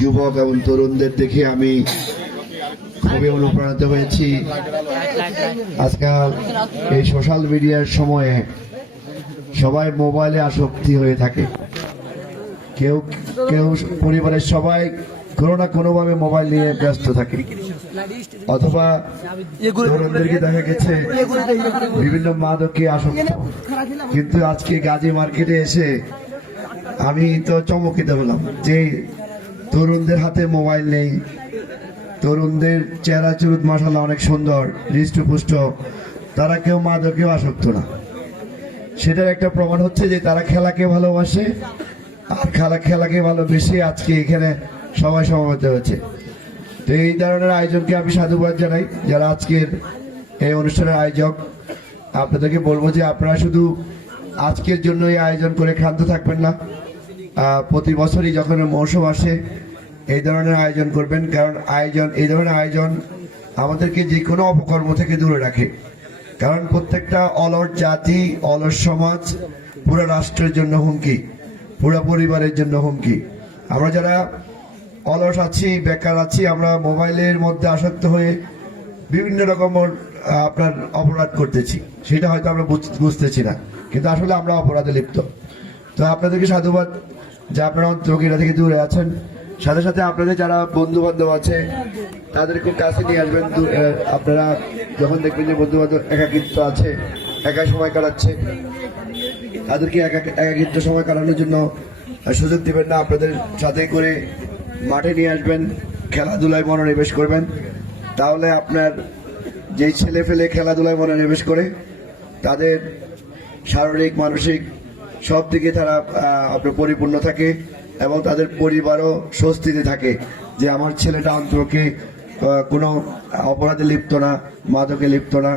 যুবক এবং তরুণদের দেখে আমি খুবই অনুপ্রাণিত হয়েছি। আজকাল এই সোশ্যাল মিডিয়ার সময়ে সবাই মোবাইলে আসক্তি হয়ে থাকে। কেউ কেউ পরিবারের সবাই কোনো না কোনোভাবে মোবাইল নিয়ে ব্যস্ত থাকে, অথবা তরুণদেরকে দেখা গেছে বিভিন্ন মাদকে আসক্ত। কিন্তু আজকে গাজী মার্কেটে এসে আমি তো চমকিত হলাম যে তরুণদের হাতে মোবাইল নেই, তরুণদের চেহারা চুরুত মাশাআল্লাহ অনেক সুন্দর, হৃষ্টপুষ্ট, তারা কেউ মাদকেও আসক্ত না। সেটার একটা প্রমাণ হচ্ছে যে তারা খেলাকে ভালোবাসে, আর খেলাকে ভালোবেসে আজকে এখানে সবাই সমবেত হয়েছে। তো এই ধরনের আয়োজনকে আমি সাধুবাদ জানাই যারা আজকের এই অনুষ্ঠানের আয়োজক। আপনাদেরকে বলবো যে আপনারা শুধু আজকের জন্য এই আয়োজন করে ক্ষান্ত থাকবেন না, প্রতি বছরই যখন মৌসুম আসে এই ধরনের আয়োজন করবেন, কারণ এই ধরনের আয়োজন আমাদেরকে যে কোনো অপকর্ম থেকে দূরে রাখে। কারণ প্রত্যেকটা অলস জাতি, অলস সমাজ পুরো রাষ্ট্রের জন্য হুমকি, পুরো পরিবারের জন্য হুমকি। আমরা যারা অলস আছি, বেকার আছি, আমরা মোবাইলের মধ্যে আসক্ত হয়ে বিভিন্ন রকম আপনার অপরাধ করতেছি, সেটা হয়তো আমরা বুঝতেছি না, কিন্তু আসলে আমরা অপরাধে লিপ্ত। তো আপনাদেরকে সাধুবাদ যে আপনারা অন্তরক্রিয়া থেকে দূরে আছেন। সাথে সাথে আপনাদের যারা বন্ধু বান্ধব আছে তাদের খুব কাছে নিয়ে আসবেন। আপনারা যখন দেখবেন যে বন্ধু বান্ধব একাকিত্ব আছে, একা সময় কাটাচ্ছে, তাদেরকে একাকিত্ব সময় কাটানোর জন্য সুযোগ দিবেন না, আপনাদের সাথে করে মাঠে নিয়ে আসবেন, খেলাধুলায় মনোনিবেশ করবেন। তাহলে আপনার যেই ছেলে ফেলে খেলাধুলায় মনোনিবেশ করে তাদের শারীরিক মানসিক সব দিকে তারা আপনার পরিপূর্ণ থাকে এবং তাদের পরিবারও স্বস্তিতে থাকে যে আমার ছেলেটা অন্তরকে কোনো অপরাধে লিপ্ত না, মাদকে লিপ্ত না।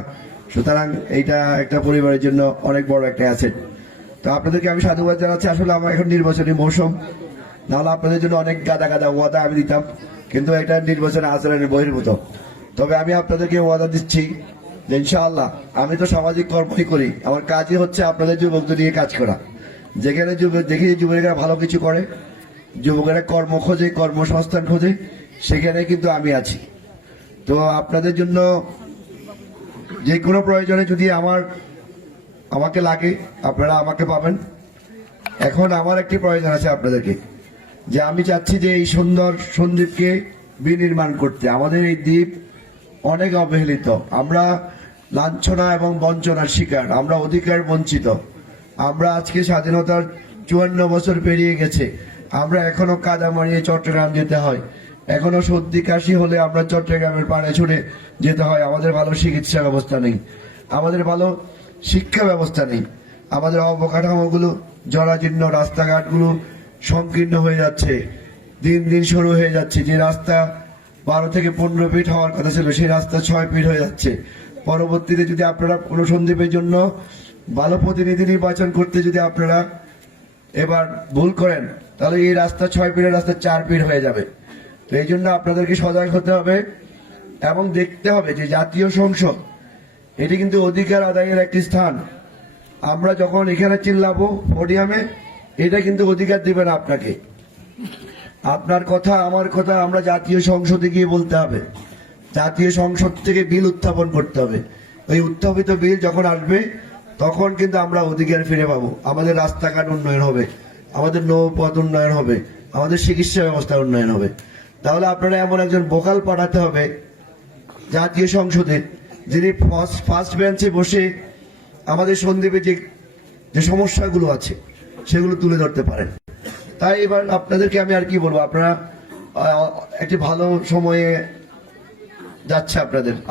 সুতরাং এইটা একটা পরিবারের জন্য অনেক বড় একটা অ্যাসেট। তো আপনাদেরকে আমি সাধুবাদ জানাচ্ছি। আসলে আমার এখন নির্বাচনী মৌসুম, নাহলে আপনাদের জন্য অনেক গাদা ওয়াদা আমি দিতাম, কিন্তু এটা নির্বাচনে আচরণের বহির্ভূত। তবে আমি আপনাদেরকে ওয়াদা দিচ্ছি যে ইনশাআল্লাহ, আমি তো সামাজিক কর্মই করি, আমার কাজই হচ্ছে আপনাদের যুবকদের নিয়ে কাজ করা। যেখানে দেখি যুবকেরা ভালো কিছু করে, যুবকেরা কর্ম খোঁজে, কর্মসংস্থান খোঁজে, সেখানে কিন্তু আমি আছি। তো আপনাদের জন্য যে কোনো প্রয়োজনে যদি আমাকে লাগে, আপনারা আমাকে পাবেন। এখন আমার একটি প্রয়োজন আছে আপনাদেরকে, যে আমি চাচ্ছি যে এই সুন্দর সন্দ্বীপকে বিনির্মাণ করতে। আমাদের এই দ্বীপ অনেক অবহেলিত, আমরা লাঞ্ছনা এবং বঞ্চনার শিকার, আমরা অধিকার বঞ্চিত। আমরা আজকে স্বাধীনতার 54 বছর পেরিয়ে গেছে, আমরা এখনো কাদা মারিয়ে চট্টগ্রাম যেতে হয়, এখনো সর্দি কাশি হলে আমরা চট্টগ্রামের পাড়ে ছুটে যেতে হয়। আমাদের ভালো চিকিৎসা ব্যবস্থা নেই, আমাদের ভালো শিক্ষা ব্যবস্থা নেই, আমাদের অবকাঠামোগুলো জরাজীর্ণ, রাস্তাঘাটগুলো সংকীর্ণ হয়ে যাচ্ছে, দিন দিন শুরু হয়ে যাচ্ছে। যে রাস্তা 12 থেকে 15 ফিট হওয়ার কথা ছিল, সেই রাস্তা 6 ফিট হয়ে যাচ্ছে। পরবর্তীতে যদি আপনারা কোনো সন্দ্বীপের জন্য ভালো প্রতিনিধি নির্বাচন করতে যদি আপনারা এবার ভুল করেন, তাহলে এই রাস্তা 6 ফিটের রাস্তা 4 ফিট হয়ে যাবে। তো এই জন্য আপনাদেরকে সজাগ হতে হবে এবং দেখতে হবে যে জাতীয় সংসদ এটি কিন্তু অধিকার আদায়ের একটি স্থান। আমরা যখন এখানে চিল্লাবো পোডিয়ামে, এটা কিন্তু অধিকার দিবে না আপনাকে। আপনার কথা, আমার কথা আমরা জাতীয় সংসদে গিয়ে বলতে হবে, জাতীয় সংসদ থেকে বিল উত্থাপন করতে হবে। ওই উত্থাপিত বিল যখন আসবে তখন কিন্তু আমরা অধিকার ফিরে পাবো। আমাদের রাস্তাঘাট উন্নয়ন হবে, আমাদের নৌপথ উন্নয়ন হবে, আমাদের চিকিৎসা ব্যবস্থা উন্নয়ন হবে। তাহলে আপনারা এমন একজন ভোকাল পাঠাতে হবে জাতীয় সংসদে, যিনি ফার্স্ট বেঞ্চে বসে আমাদের সন্দ্বীপে যে সমস্যাগুলো আছে সেগুলো তুলে ধরতে পারেন। তাই এবার আপনাদেরকে আমি আর কি বলবো, আপনারা একটি ভালো সময়ে যাচ্ছে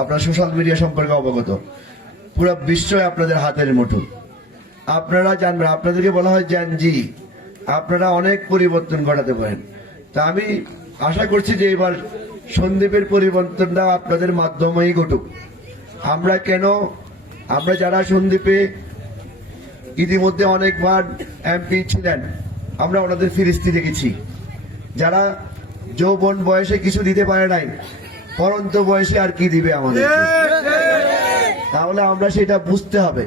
আপনারা সোশ্যাল মিডিয়া সম্পর্কে অবগত, পুরো বিশ্বই আপনাদের হাতের মুঠো। আপনারা জানবেন, আপনাদেরকে বলা হয় জ্ঞানজি, আপনারা অনেক পরিবর্তন ঘটাতে পারেন। তা আমি আশা করছি যে এবার সন্দ্বীপের পরিবর্তনটা আপনাদের মাধ্যমেই ঘটুক। আমরা যারা সন্দ্বীপে ইতিমধ্যে অনেকবার এমপি ছিলেন, আমরা ওনাদের ফিরিস্তি দেখেছি। যারা যৌবন বয়সে কিছু দিতে পারে নাই, পরন্ত বয়সে আর কি দিবে আমাদের। তাহলে আমরা সেটা বুঝতে হবে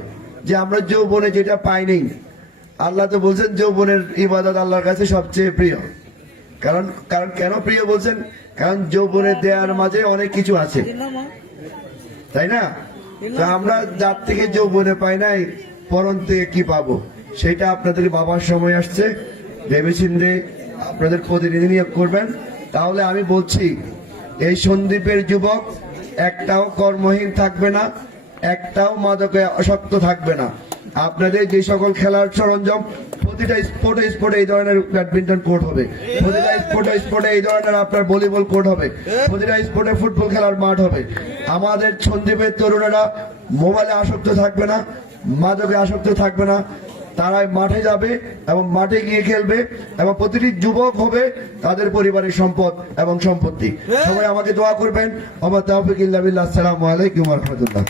যে আমরা যৌবনে যেটা পাইনি, আল্লাহ তো বলছেন যৌবনের ইবাদত আল্লাহর কাছে সবচেয়ে প্রিয়। কারণ কারণ কেন প্রিয় বলছেন? কারণ যৌবনের দেয়ার মাঝে অনেক কিছু আছে, তাই না? তো আমরা যার থেকে যৌবনে পাই নাই, পরন থেকে কি পাবো? সেটা আপনাদের বাবার সময় আসছে, ভেবেচিন্তে আপনাদের প্রতিনিধি নিয়োগ করবেন। তাহলে আমি বলছি, এই সন্দ্বীপের যুবক একটাও কর্মহীন থাকবে না, একটাও মাদকে আসক্ত থাকবে না। আপনাদের যে সকল খেলার সরঞ্জাম, প্রতিটা স্পোর্টে এই ধরনের ব্যাডমিন্টন কোর্ট হবে, প্রতিটা স্পোর্টে এই ধরনের আপনার ভলিবল কোর্ট হবে, প্রতিটা স্পোর্টে ফুটবল খেলার মাঠ হবে। আমাদের সন্দ্বীপের তরুণেরা মোবাইলে আসক্ত থাকবে না, মাদকে আসক্ত থাকবে না, তারাই মাঠে যাবে এবং মাঠে গিয়ে খেলবে, এবং প্রতিটি যুবক হবে তাদের পরিবারের সম্পদ এবং সম্পত্তি। সবাই আমাকে দোয়া করবেন। আমার তাওফিক ইল্লা বিল্লাহ। আসসালামু আলাইকুম ওয়া রাহমাতুল্লাহ।